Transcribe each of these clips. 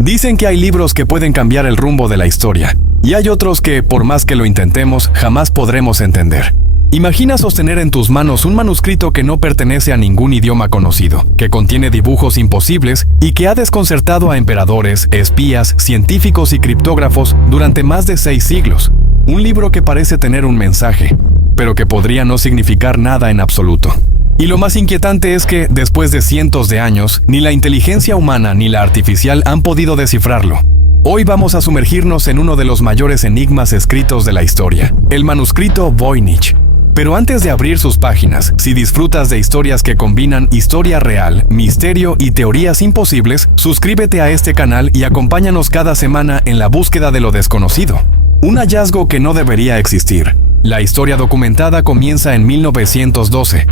Dicen que hay libros que pueden cambiar el rumbo de la historia, y hay otros que, por más que lo intentemos, jamás podremos entender. Imagina sostener en tus manos un manuscrito que no pertenece a ningún idioma conocido, que contiene dibujos imposibles y que ha desconcertado a emperadores, espías, científicos y criptógrafos durante más de 6 siglos. Un libro que parece tener un mensaje, pero que podría no significar nada en absoluto. Y lo más inquietante es que, después de cientos de años, ni la inteligencia humana ni la artificial han podido descifrarlo. Hoy vamos a sumergirnos en uno de los mayores enigmas escritos de la historia, el manuscrito Voynich. Pero antes de abrir sus páginas, si disfrutas de historias que combinan historia real, misterio y teorías imposibles, suscríbete a este canal y acompáñanos cada semana en la búsqueda de lo desconocido. Un hallazgo que no debería existir. La historia documentada comienza en 1912.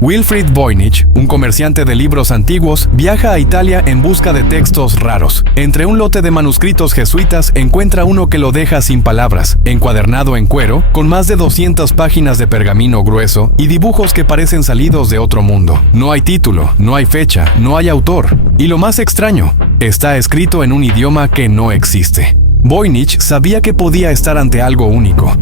Wilfrid Voynich, un comerciante de libros antiguos, viaja a Italia en busca de textos raros. Entre un lote de manuscritos jesuitas encuentra uno que lo deja sin palabras, encuadernado en cuero, con más de 200 páginas de pergamino grueso y dibujos que parecen salidos de otro mundo. No hay título, no hay fecha, no hay autor. Y lo más extraño, está escrito en un idioma que no existe. Voynich sabía que podía estar ante algo único.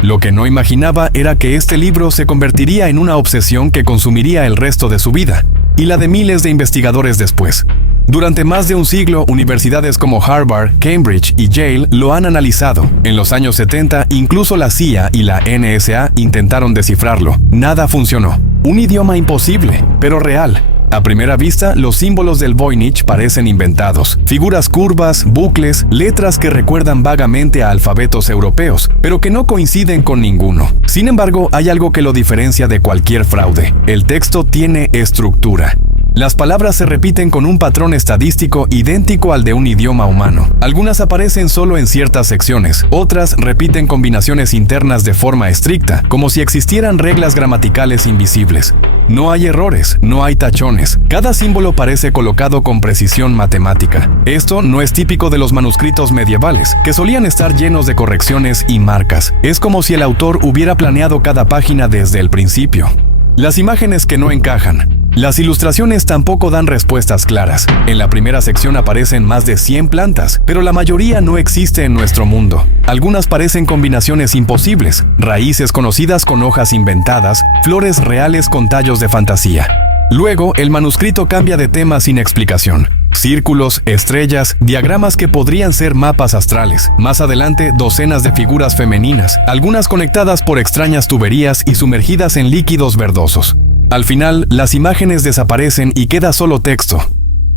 Lo que no imaginaba era que este libro se convertiría en una obsesión que consumiría el resto de su vida, y la de miles de investigadores después. Durante más de un siglo, universidades como Harvard, Cambridge y Yale lo han analizado. En los años 70, incluso la CIA y la NSA intentaron descifrarlo. Nada funcionó. Un idioma imposible, pero real. A primera vista, los símbolos del Voynich parecen inventados. Figuras curvas, bucles, letras que recuerdan vagamente a alfabetos europeos, pero que no coinciden con ninguno. Sin embargo, hay algo que lo diferencia de cualquier fraude. El texto tiene estructura. Las palabras se repiten con un patrón estadístico idéntico al de un idioma humano. Algunas aparecen solo en ciertas secciones, otras repiten combinaciones internas de forma estricta, como si existieran reglas gramaticales invisibles. No hay errores, no hay tachones. Cada símbolo parece colocado con precisión matemática. Esto no es típico de los manuscritos medievales, que solían estar llenos de correcciones y marcas. Es como si el autor hubiera planeado cada página desde el principio. Las imágenes que no encajan. Las ilustraciones tampoco dan respuestas claras. En la primera sección aparecen más de 100 plantas, pero la mayoría no existe en nuestro mundo. Algunas parecen combinaciones imposibles, raíces conocidas con hojas inventadas, flores reales con tallos de fantasía. Luego, el manuscrito cambia de tema sin explicación. Círculos, estrellas, diagramas que podrían ser mapas astrales. Más adelante, docenas de figuras femeninas, algunas conectadas por extrañas tuberías y sumergidas en líquidos verdosos. Al final, las imágenes desaparecen y queda solo texto.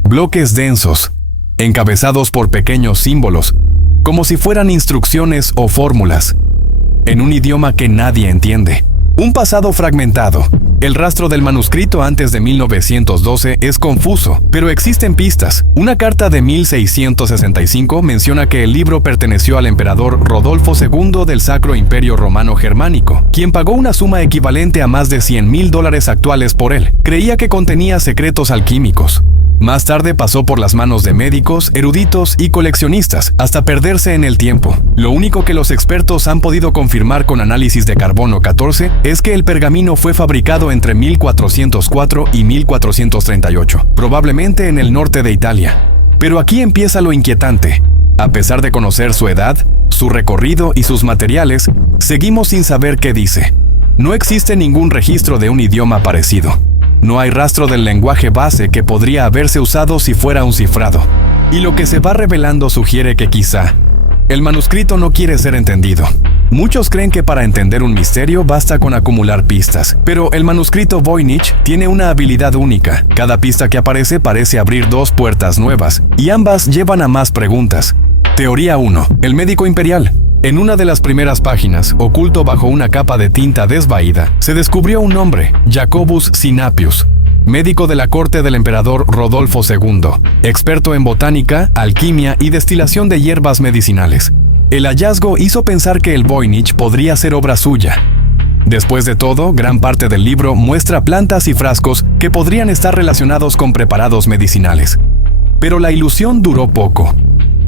Bloques densos, encabezados por pequeños símbolos, como si fueran instrucciones o fórmulas, en un idioma que nadie entiende. Un pasado fragmentado. El rastro del manuscrito antes de 1912 es confuso, pero existen pistas. Una carta de 1665 menciona que el libro perteneció al emperador Rodolfo II del Sacro Imperio Romano Germánico, quien pagó una suma equivalente a más de $100,000 actuales por él. Creía que contenía secretos alquímicos. Más tarde pasó por las manos de médicos, eruditos y coleccionistas, hasta perderse en el tiempo. Lo único que los expertos han podido confirmar con análisis de carbono 14 es que el pergamino fue fabricado entre 1404 y 1438, probablemente en el norte de Italia. Pero aquí empieza lo inquietante. A pesar de conocer su edad, su recorrido y sus materiales, seguimos sin saber qué dice. No existe ningún registro de un idioma parecido. No hay rastro del lenguaje base que podría haberse usado si fuera un cifrado. Y lo que se va revelando sugiere que quizá el manuscrito no quiere ser entendido. Muchos creen que para entender un misterio basta con acumular pistas, pero el manuscrito Voynich tiene una habilidad única. Cada pista que aparece parece abrir 2 puertas nuevas, y ambas llevan a más preguntas. Teoría 1. El médico imperial. En una de las primeras páginas, oculto bajo una capa de tinta desvaída, se descubrió un nombre, Jacobus Sinapius, médico de la corte del emperador Rodolfo II, experto en botánica, alquimia y destilación de hierbas medicinales. El hallazgo hizo pensar que el Voynich podría ser obra suya. Después de todo, gran parte del libro muestra plantas y frascos que podrían estar relacionados con preparados medicinales. Pero la ilusión duró poco.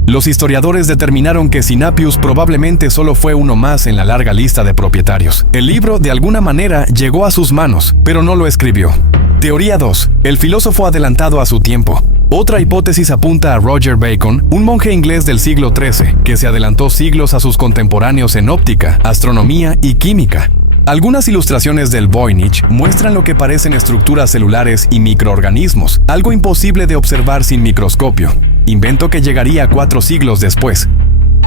Los historiadores determinaron que Sinapius probablemente solo fue uno más en la larga lista de propietarios. El libro, de alguna manera, llegó a sus manos, pero no lo escribió. Teoría 2. El filósofo adelantado a su tiempo. Otra hipótesis apunta a Roger Bacon, un monje inglés del siglo XIII, que se adelantó siglos a sus contemporáneos en óptica, astronomía y química. Algunas ilustraciones del Voynich muestran lo que parecen estructuras celulares y microorganismos, algo imposible de observar sin microscopio, invento que llegaría 4 siglos después.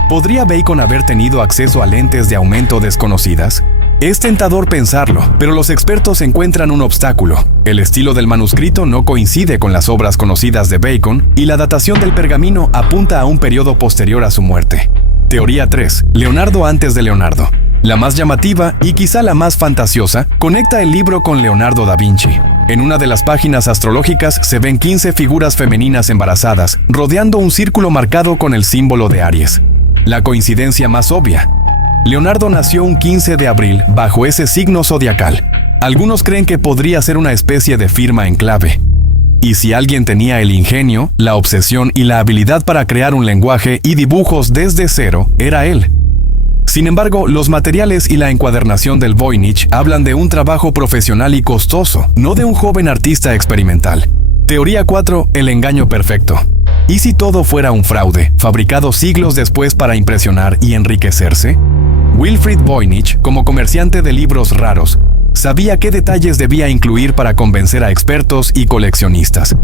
¿Podría Bacon haber tenido acceso a lentes de aumento desconocidas? Es tentador pensarlo, pero los expertos encuentran un obstáculo. El estilo del manuscrito no coincide con las obras conocidas de Bacon y la datación del pergamino apunta a un periodo posterior a su muerte. Teoría 3. Leonardo antes de Leonardo. La más llamativa y quizá la más fantasiosa conecta el libro con Leonardo da Vinci. En una de las páginas astrológicas se ven 15 figuras femeninas embarazadas, rodeando un círculo marcado con el símbolo de Aries. La coincidencia más obvia. Leonardo nació un 15 de abril bajo ese signo zodiacal. Algunos creen que podría ser una especie de firma en clave. Y si alguien tenía el ingenio, la obsesión y la habilidad para crear un lenguaje y dibujos desde cero, era él. Sin embargo, los materiales y la encuadernación del Voynich hablan de un trabajo profesional y costoso, no de un joven artista experimental. Teoría 4. El engaño perfecto. ¿Y si todo fuera un fraude, fabricado siglos después para impresionar y enriquecerse? Wilfrid Voynich, como comerciante de libros raros, sabía qué detalles debía incluir para convencer a expertos y coleccionistas.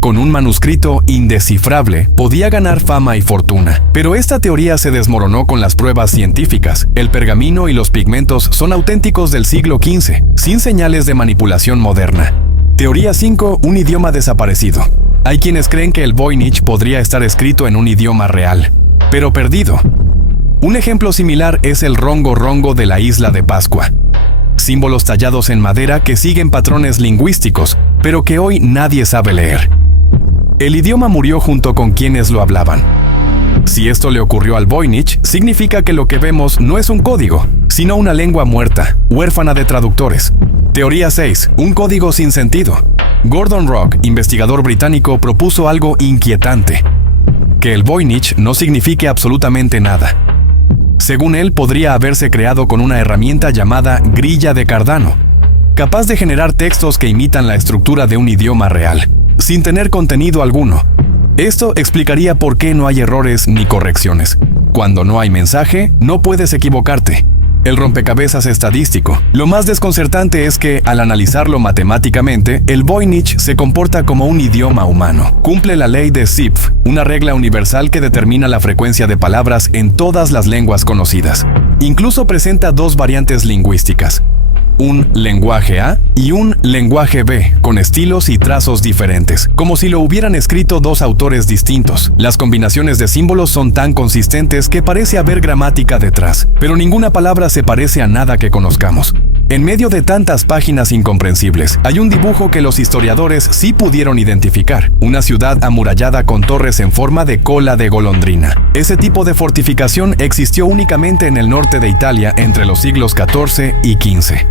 Con un manuscrito indescifrable, podía ganar fama y fortuna. Pero esta teoría se desmoronó con las pruebas científicas. El pergamino y los pigmentos son auténticos del siglo XV, sin señales de manipulación moderna. Teoría 5. Un idioma desaparecido. Hay quienes creen que el Voynich podría estar escrito en un idioma real, pero perdido. Un ejemplo similar es el rongo rongo de la isla de Pascua. Símbolos tallados en madera que siguen patrones lingüísticos, pero que hoy nadie sabe leer. El idioma murió junto con quienes lo hablaban. Si esto le ocurrió al Voynich, significa que lo que vemos no es un código, sino una lengua muerta, huérfana de traductores. Teoría 6. Un código sin sentido. Gordon Rock, investigador británico, propuso algo inquietante: que el Voynich no signifique absolutamente nada. Según él, podría haberse creado con una herramienta llamada grilla de Cardano, capaz de generar textos que imitan la estructura de un idioma real, sin tener contenido alguno. Esto explicaría por qué no hay errores ni correcciones. Cuando no hay mensaje, no puedes equivocarte. El rompecabezas estadístico. Lo más desconcertante es que, al analizarlo matemáticamente, el Voynich se comporta como un idioma humano. Cumple la ley de Zipf, una regla universal que determina la frecuencia de palabras en todas las lenguas conocidas. Incluso presenta 2 variantes lingüísticas: un lenguaje A y un lenguaje B, con estilos y trazos diferentes, como si lo hubieran escrito 2 autores distintos. Las combinaciones de símbolos son tan consistentes que parece haber gramática detrás, pero ninguna palabra se parece a nada que conozcamos. En medio de tantas páginas incomprensibles, hay un dibujo que los historiadores sí pudieron identificar: una ciudad amurallada con torres en forma de cola de golondrina. Ese tipo de fortificación existió únicamente en el norte de Italia entre los siglos XIV y XV.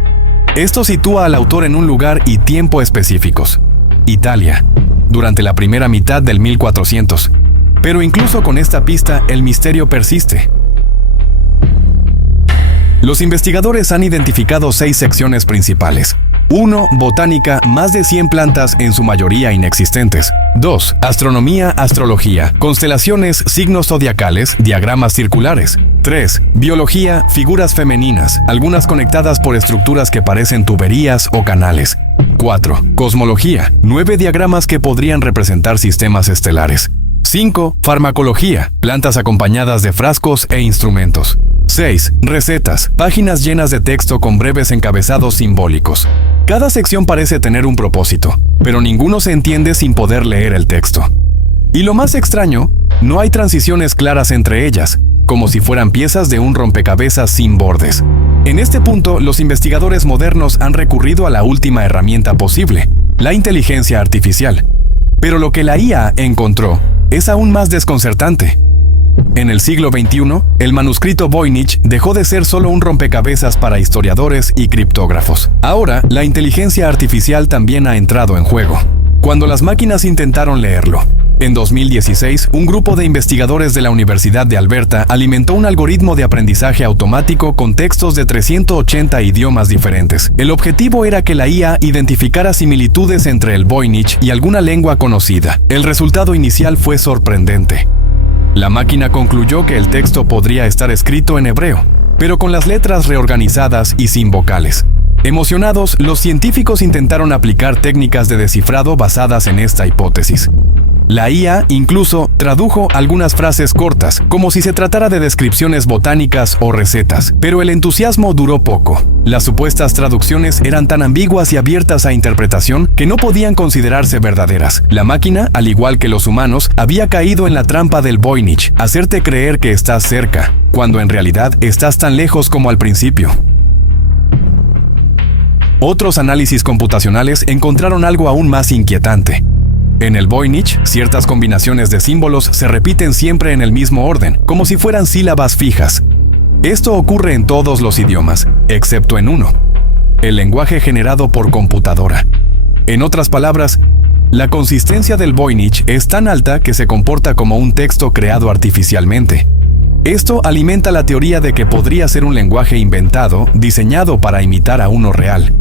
Esto sitúa al autor en un lugar y tiempo específicos: Italia, durante la primera mitad del 1400. Pero incluso con esta pista, el misterio persiste. Los investigadores han identificado 6 secciones principales. 1. Botánica, más de 100 plantas, en su mayoría inexistentes. 2. Astronomía, astrología, constelaciones, signos zodiacales, diagramas circulares. 3. Biología, figuras femeninas, algunas conectadas por estructuras que parecen tuberías o canales. 4. Cosmología, 9 diagramas que podrían representar sistemas estelares. 5. Farmacología, plantas acompañadas de frascos e instrumentos. 6. Recetas, páginas llenas de texto con breves encabezados simbólicos. Cada sección parece tener un propósito, pero ninguno se entiende sin poder leer el texto. Y lo más extraño, no hay transiciones claras entre ellas, como si fueran piezas de un rompecabezas sin bordes. En este punto, los investigadores modernos han recurrido a la última herramienta posible: la inteligencia artificial. Pero lo que la IA encontró es aún más desconcertante. En el siglo XXI, el manuscrito Voynich dejó de ser solo un rompecabezas para historiadores y criptógrafos. Ahora, la inteligencia artificial también ha entrado en juego. Cuando las máquinas intentaron leerlo, En 2016, un grupo de investigadores de la Universidad de Alberta alimentó un algoritmo de aprendizaje automático con textos de 380 idiomas diferentes. El objetivo era que la IA identificara similitudes entre el Voynich y alguna lengua conocida. El resultado inicial fue sorprendente. La máquina concluyó que el texto podría estar escrito en hebreo, pero con las letras reorganizadas y sin vocales. Emocionados, los científicos intentaron aplicar técnicas de descifrado basadas en esta hipótesis. La IA incluso tradujo algunas frases cortas, como si se tratara de descripciones botánicas o recetas, pero el entusiasmo duró poco. Las supuestas traducciones eran tan ambiguas y abiertas a interpretación que no podían considerarse verdaderas. La máquina, al igual que los humanos, había caído en la trampa del Voynich, hacerte creer que estás cerca, cuando en realidad estás tan lejos como al principio. Otros análisis computacionales encontraron algo aún más inquietante. En el Voynich, ciertas combinaciones de símbolos se repiten siempre en el mismo orden, como si fueran sílabas fijas. Esto ocurre en todos los idiomas, excepto en uno: el lenguaje generado por computadora. En otras palabras, la consistencia del Voynich es tan alta que se comporta como un texto creado artificialmente. Esto alimenta la teoría de que podría ser un lenguaje inventado, diseñado para imitar a uno real.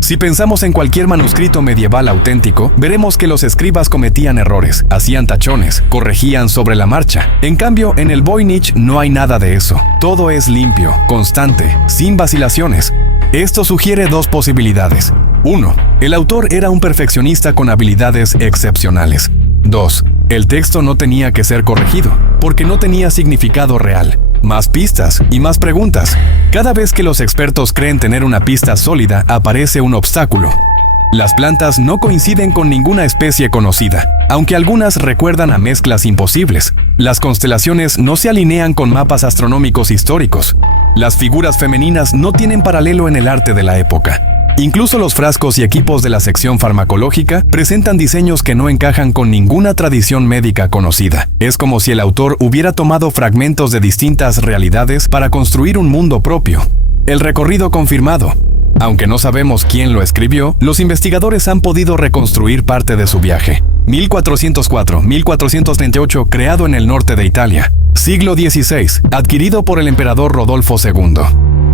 Si pensamos en cualquier manuscrito medieval auténtico, veremos que los escribas cometían errores, hacían tachones, corregían sobre la marcha. En cambio, en el Voynich no hay nada de eso. Todo es limpio, constante, sin vacilaciones. Esto sugiere dos posibilidades. 1. El autor era un perfeccionista con habilidades excepcionales. 2. El texto no tenía que ser corregido, porque no tenía significado real. Más pistas y más preguntas. Cada vez que los expertos creen tener una pista sólida, aparece un obstáculo. Las plantas no coinciden con ninguna especie conocida, aunque algunas recuerdan a mezclas imposibles. Las constelaciones no se alinean con mapas astronómicos históricos. Las figuras femeninas no tienen paralelo en el arte de la época. Incluso los frascos y equipos de la sección farmacológica presentan diseños que no encajan con ninguna tradición médica conocida. Es como si el autor hubiera tomado fragmentos de distintas realidades para construir un mundo propio. El recorrido confirmado. Aunque no sabemos quién lo escribió, los investigadores han podido reconstruir parte de su viaje. 1404-1438, creado en el norte de Italia. Siglo XVI, adquirido por el emperador Rodolfo II.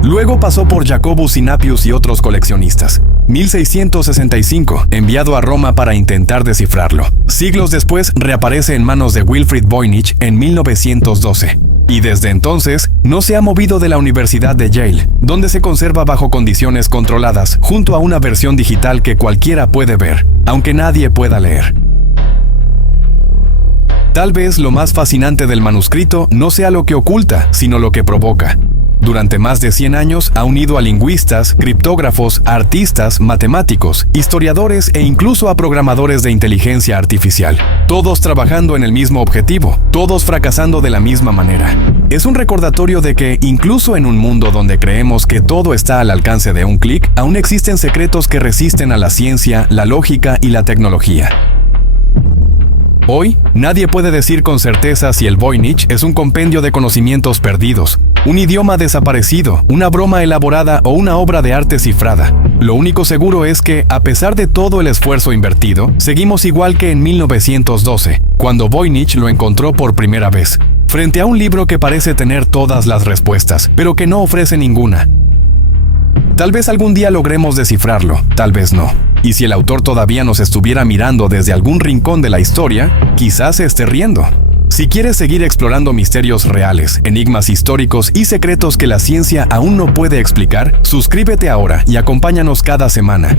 Luego pasó por Jacobus Sinapius y otros coleccionistas. 1665, enviado a Roma para intentar descifrarlo. Siglos después, reaparece en manos de Wilfrid Voynich en 1912. Y desde entonces, no se ha movido de la Universidad de Yale, donde se conserva bajo condiciones controladas, junto a una versión digital que cualquiera puede ver, aunque nadie pueda leer. Tal vez lo más fascinante del manuscrito no sea lo que oculta, sino lo que provoca. Durante más de 100 años ha unido a lingüistas, criptógrafos, artistas, matemáticos, historiadores e incluso a programadores de inteligencia artificial. Todos trabajando en el mismo objetivo, todos fracasando de la misma manera. Es un recordatorio de que, incluso en un mundo donde creemos que todo está al alcance de un clic, aún existen secretos que resisten a la ciencia, la lógica y la tecnología. Hoy, nadie puede decir con certeza si el Voynich es un compendio de conocimientos perdidos, un idioma desaparecido, una broma elaborada o una obra de arte cifrada. Lo único seguro es que, a pesar de todo el esfuerzo invertido, seguimos igual que en 1912, cuando Voynich lo encontró por primera vez, frente a un libro que parece tener todas las respuestas, pero que no ofrece ninguna. Tal vez algún día logremos descifrarlo, tal vez no. Y si el autor todavía nos estuviera mirando desde algún rincón de la historia, quizás se esté riendo. Si quieres seguir explorando misterios reales, enigmas históricos y secretos que la ciencia aún no puede explicar, suscríbete ahora y acompáñanos cada semana.